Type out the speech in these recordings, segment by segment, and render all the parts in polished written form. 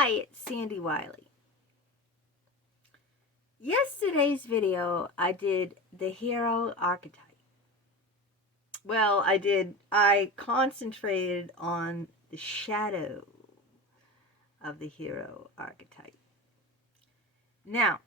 Hi, it's Sandy Wyllie. Yesterday's video, I did the hero archetype. Well, I concentrated on the shadow of the hero archetype. Now,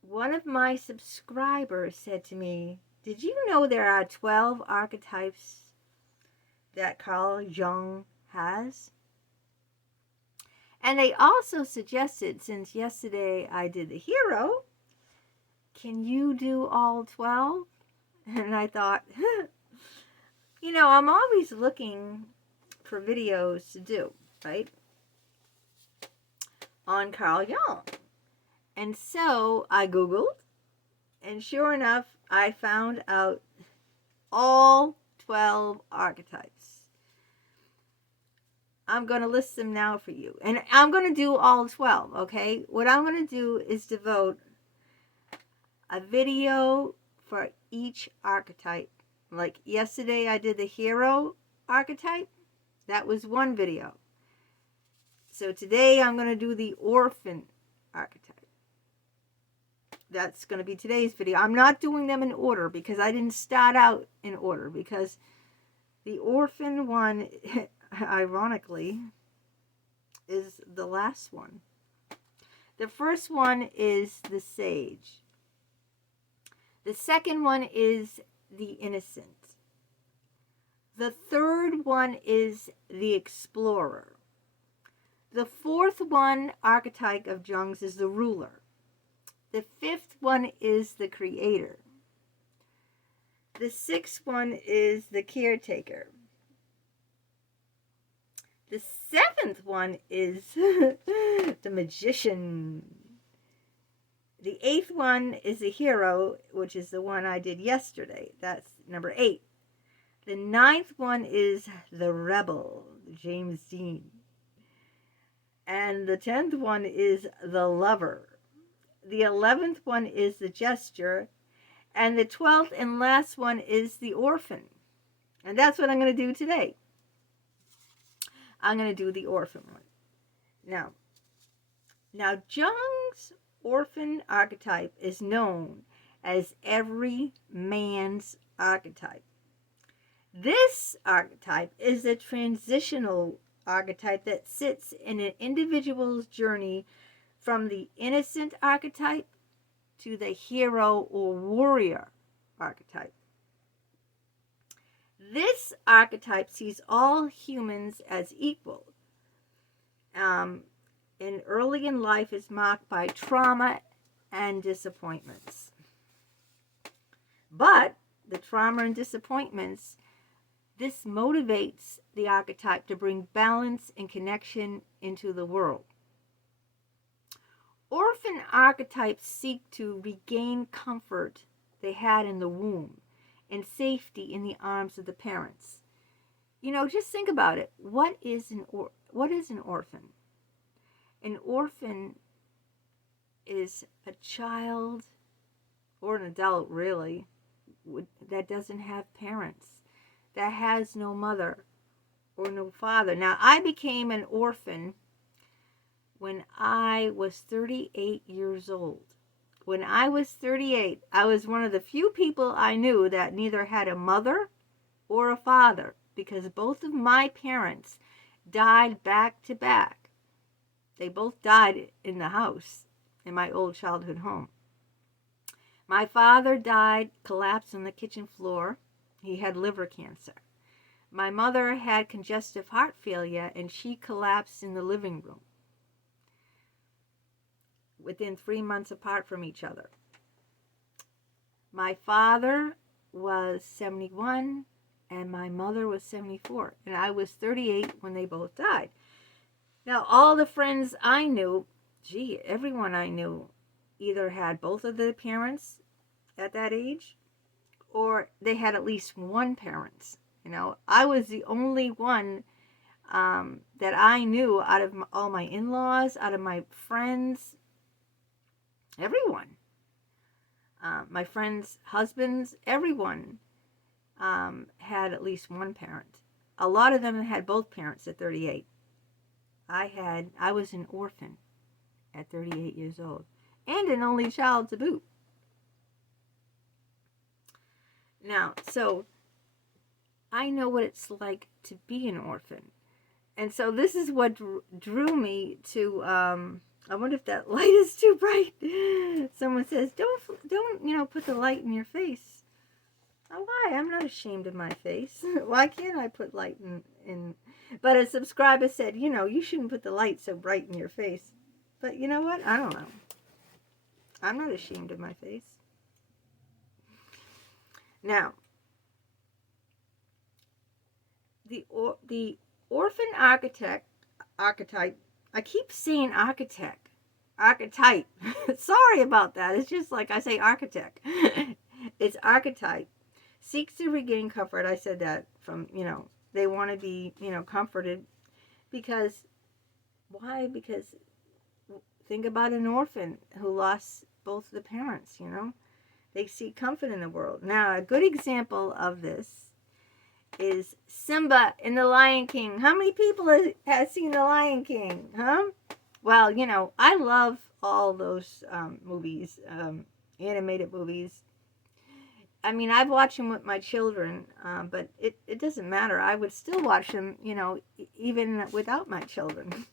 one of my subscribers said to me, did you know there are 12 archetypes that Carl Jung has? And they also suggested, since yesterday I did the hero, can you do all 12? And I thought, you know, I'm always looking for videos to do, right? On Carl Jung. And so I Googled, and sure enough, I found out all 12 archetypes. I'm going to list them now for you. And I'm going to do all 12, okay? What I'm going to do is devote a video for each archetype. Like yesterday I did the hero archetype. That was one video. So today I'm going to do the orphan archetype. That's going to be today's video. I'm not doing them in order because I didn't start out in order, because the orphan one, ironically, is the last one. The first one is the sage. The second one is the innocent. The third one is the explorer. The fourth one, archetype of Jung's, is the ruler. The fifth one is the creator. The sixth one is the caretaker. The seventh one is the magician. The eighth one is the hero, which is the one I did yesterday. That's number 8. The ninth one is the rebel, James Dean. And the 10th one is the lover. The 11th one is the gesture. And the 12th and last one is the orphan. And that's what I'm going to do today. I'm going to do the orphan one. Now Jung's orphan archetype is known as every man's archetype. This archetype is a transitional archetype that sits in an individual's journey from the innocent archetype to the hero or warrior archetype. This archetype sees all humans as equal. And early in life is marked by trauma and disappointments. But the trauma and disappointments, this motivates the archetype to bring balance and connection into the world. Orphan archetypes seek to regain comfort they had in the womb and safety in the arms of the parents. You know, just think about it. What is an orphan? An orphan is a child, or an adult really, that doesn't have parents, that has no mother or no father. Now, I became an orphan when I was 38 years old. When I was 38, I was one of the few people I knew that neither had a mother or a father, because both of my parents died back to back. They both died in the house, in my old childhood home. My father died, collapsed on the kitchen floor. He had liver cancer. My mother had congestive heart failure, and she collapsed in the living room within 3 months apart from each other. My father was 71, and my mother was 74, and I was 38 when they both died. Now, all the friends I knew, everyone I knew either had both of their parents at that age, or they had at least one parent. You know, I was the only one that I knew out of all my in-laws, out of my friends, everyone. My friends' husbands, everyone had at least one parent. A lot of them had both parents at 38. I was an orphan at 38 years old, and an only child to boot. Now, so I know what it's like to be an orphan. And so this is what drew me to, I wonder if that light is too bright. Someone says, don't, put the light in your face. Oh, why? I'm not ashamed of my face. Why can't I put light in? But a subscriber said, you shouldn't put the light so bright in your face. But you know what? I don't know. I'm not ashamed of my face. Now, the Orphan Archetype, I keep saying archetype. Sorry about that. It's just like I say architect. It's archetype. Seeks to regain comfort. I said that from, they want to be, comforted. Because, why? Because think about an orphan who lost both the parents, They seek comfort in the world. Now, a good example of this is Simba in The Lion King. How many people have seen The Lion King? Huh? Well, I love all those movies, animated movies. I mean, I've watched them with my children, but it doesn't matter. I would still watch them, even without my children.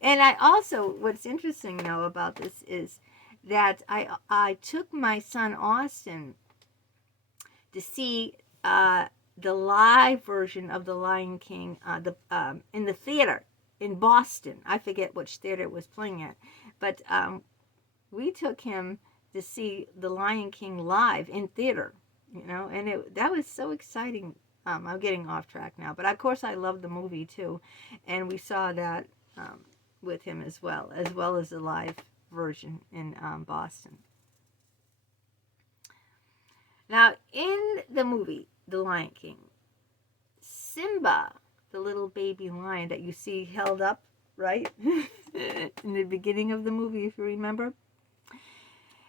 And I also, what's interesting, though, about this is that I took my son Austin to see the live version of The Lion King in the theater in Boston. I forget which theater it was playing at. But we took him to see The Lion King live in theater, and that was so exciting. I'm getting off track now. But, of course, I loved the movie, too. And we saw that with him as well as the live version in Boston. Now, in the movie, The Lion King, Simba, the little baby lion that you see held up, right, in the beginning of the movie, if you remember,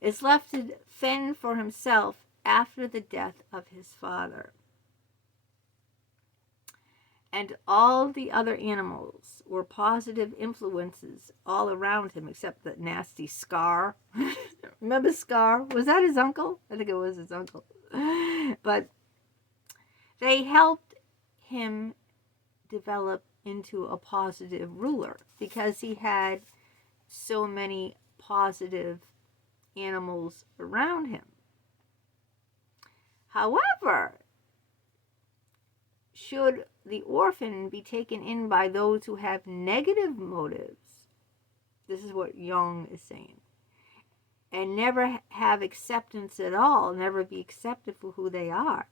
is left to fend for himself after the death of his father. And all the other animals were positive influences all around him, except the nasty Scar. Remember Scar? Was that his uncle? I think it was his uncle. But they helped him develop into a positive ruler because he had so many positive animals around him. However, should the orphan be taken in by those who have negative motives, this is what Jung is saying, and never have acceptance at all, never be accepted for who they are,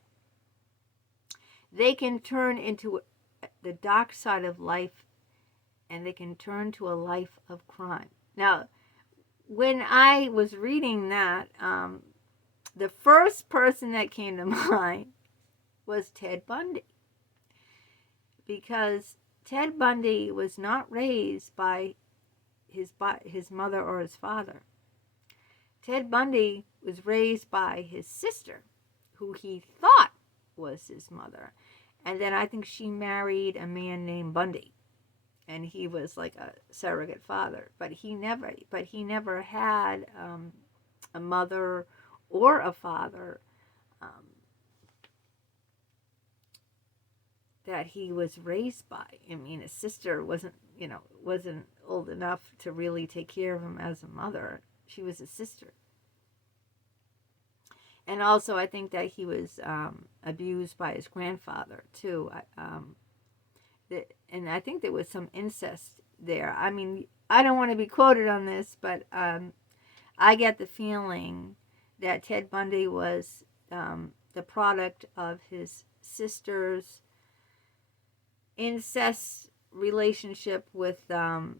they can turn into the dark side of life, and they can turn to a life of crime. Now, when I was reading that, the first person that came to mind was Ted Bundy. Because Ted Bundy was not raised by his mother or his father. Ted Bundy was raised by his sister, who he thought was his mother. And then I think she married a man named Bundy. And he was like a surrogate father. But he never had a mother or a father that he was raised by. I mean, his sister wasn't old enough to really take care of him as a mother. She was a sister. And also, I think that he was abused by his grandfather, too. And I think there was some incest there. I mean, I don't want to be quoted on this, but I get the feeling that Ted Bundy was the product of his sister's incest relationship with the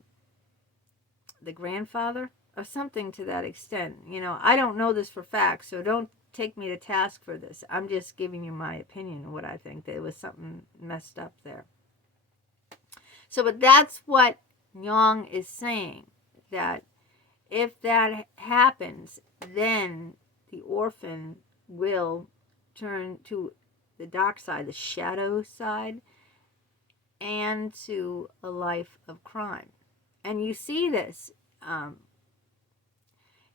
grandfather, or something to that extent. I don't know this for facts, so don't take me to task for this. I'm just giving you my opinion of what I think. There was something messed up there. So, but that's what Jung is saying, that if that happens, then the orphan will turn to the dark side, the shadow side, and to a life of crime. And you see this,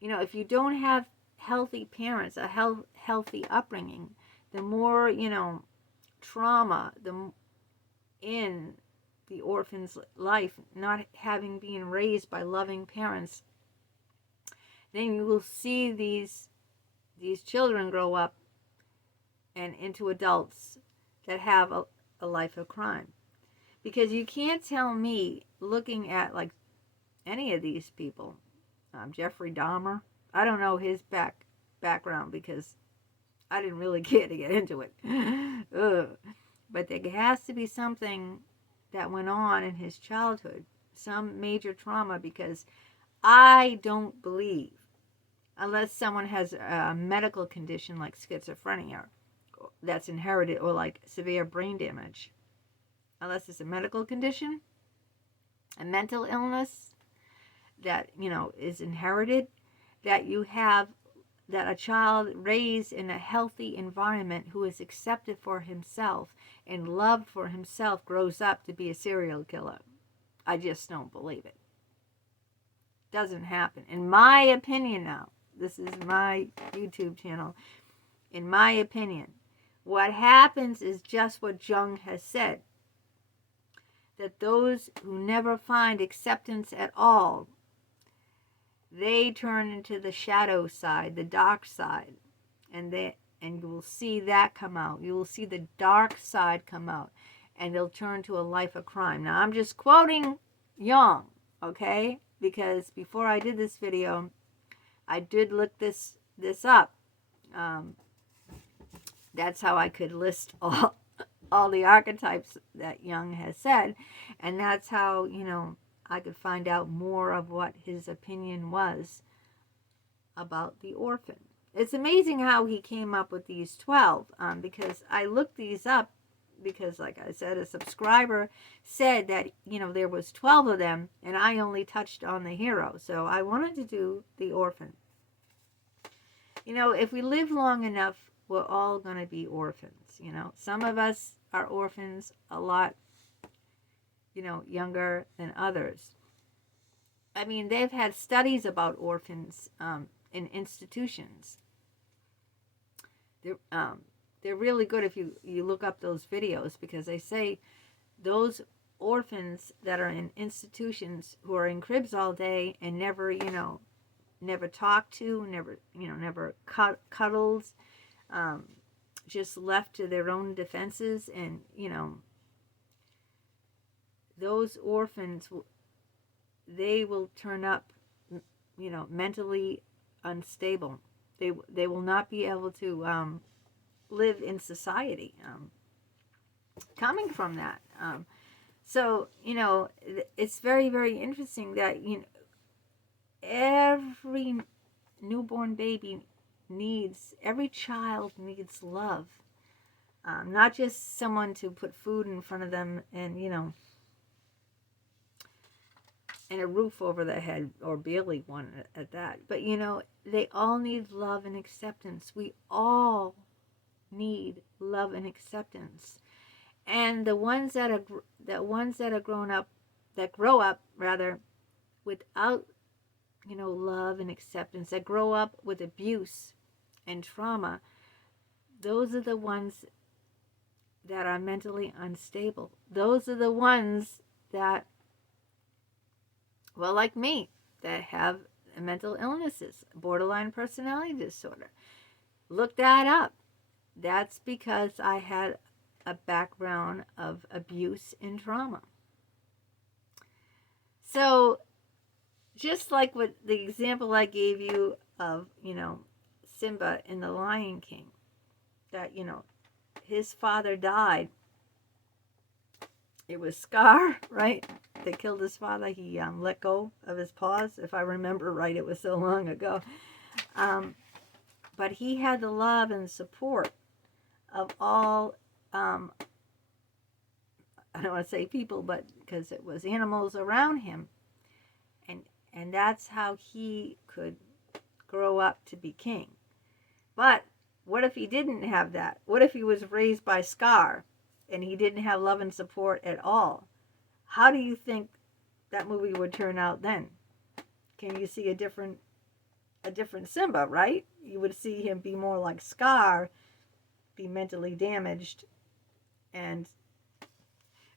if you don't have healthy parents, a healthy upbringing, the more, trauma in the orphan's life, not having been raised by loving parents, then you will see these children grow up and into adults that have a life of crime. Because you can't tell me, looking at like any of these people, Jeffrey Dahmer, I don't know his background because I didn't really care to get into it. But there has to be something that went on in his childhood, some major trauma, because I don't believe, unless someone has a medical condition like schizophrenia that's inherited, or like severe brain damage, unless it's a medical condition, a mental illness that, is inherited, that you have, that a child raised in a healthy environment who is accepted for himself and loved for himself grows up to be a serial killer. I just don't believe it. Doesn't happen. In my opinion now, this is my YouTube channel, in my opinion, what happens is just what Jung has said, that those who never find acceptance at all, they turn into the shadow side, the dark side, and you will see that come out. You will see the dark side come out, and they'll turn to a life of crime. Now, I'm just quoting Jung, okay? Because before I did this video, I did look this up. That's how I could list all the archetypes that Jung has said, and that's how, I could find out more of what his opinion was about the orphan. It's amazing how he came up with these 12, because I looked these up because, like I said, a subscriber said that, there was 12 of them, and I only touched on the hero. So I wanted to do the orphan. If we live long enough, we're all going to be orphans. Some of us are orphans a lot, younger than others. I mean, they've had studies about orphans in institutions. They're really good if you look up those videos, because they say those orphans that are in institutions who are in cribs all day and never, never talked to, never cuddled, just left to their own defenses, and, those orphans, they will turn up, mentally unstable. They will not be able to live in society coming from that. So, it's very, very interesting that, every newborn baby every child needs love. Not just someone to put food in front of them and, and a roof over their head, or barely one at that. But, they all need love and acceptance. We all need love and acceptance. And the ones that are grow up without, love and acceptance, that grow up with abuse and trauma, those are the ones that are mentally unstable. Those are the ones that, well, like me, that have mental illnesses, borderline personality disorder. Look that up. That's because I had a background of abuse and trauma. So, just like with the example I gave you of, Simba in The Lion King, that, his father died. It was Scar, right? That killed his father. He let go of his paws, if I remember right. It was so long ago. But he had the love and support of all, I don't want to say people, but because it was animals around him. And that's how he could grow up to be king. But what if he didn't have that? What if he was raised by Scar and he didn't have love and support at all, how do you think that movie would turn out then? Can you see a different Simba, right? You would see him be more like Scar, be mentally damaged, and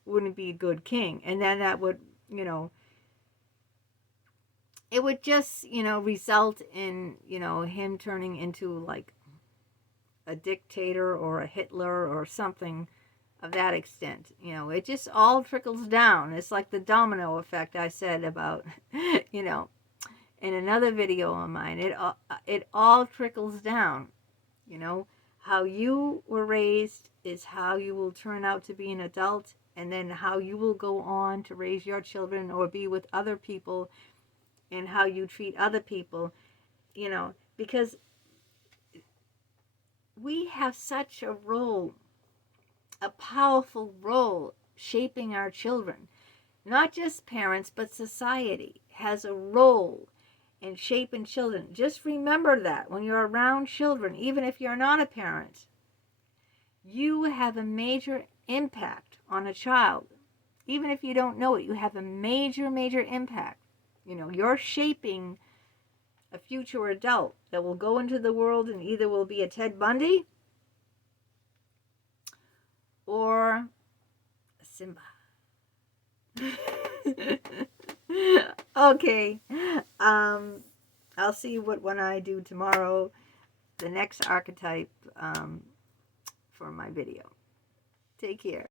wouldn't be a good king. And then that would, you know, it would just, you know, result in, you know, him turning into like a dictator or a Hitler or something of that extent. You know, it just all trickles down. It's like the domino effect I said about, you know, in another video of mine. It all trickles down. You know, how you were raised is how you will turn out to be an adult, and then how you will go on to raise your children or be with other people, and how you treat other people, you know, because we have such a role, a powerful role shaping our children. Not just parents, but society has a role in shaping children. Just remember that when you're around children, even if you're not a parent, you have a major impact on a child. Even if you don't know it, you have a major, major impact. You know, you're shaping a future adult that will go into the world and either will be a Ted Bundy or a Simba. Okay. I'll see what one I do tomorrow, the next archetype for my video. Take care.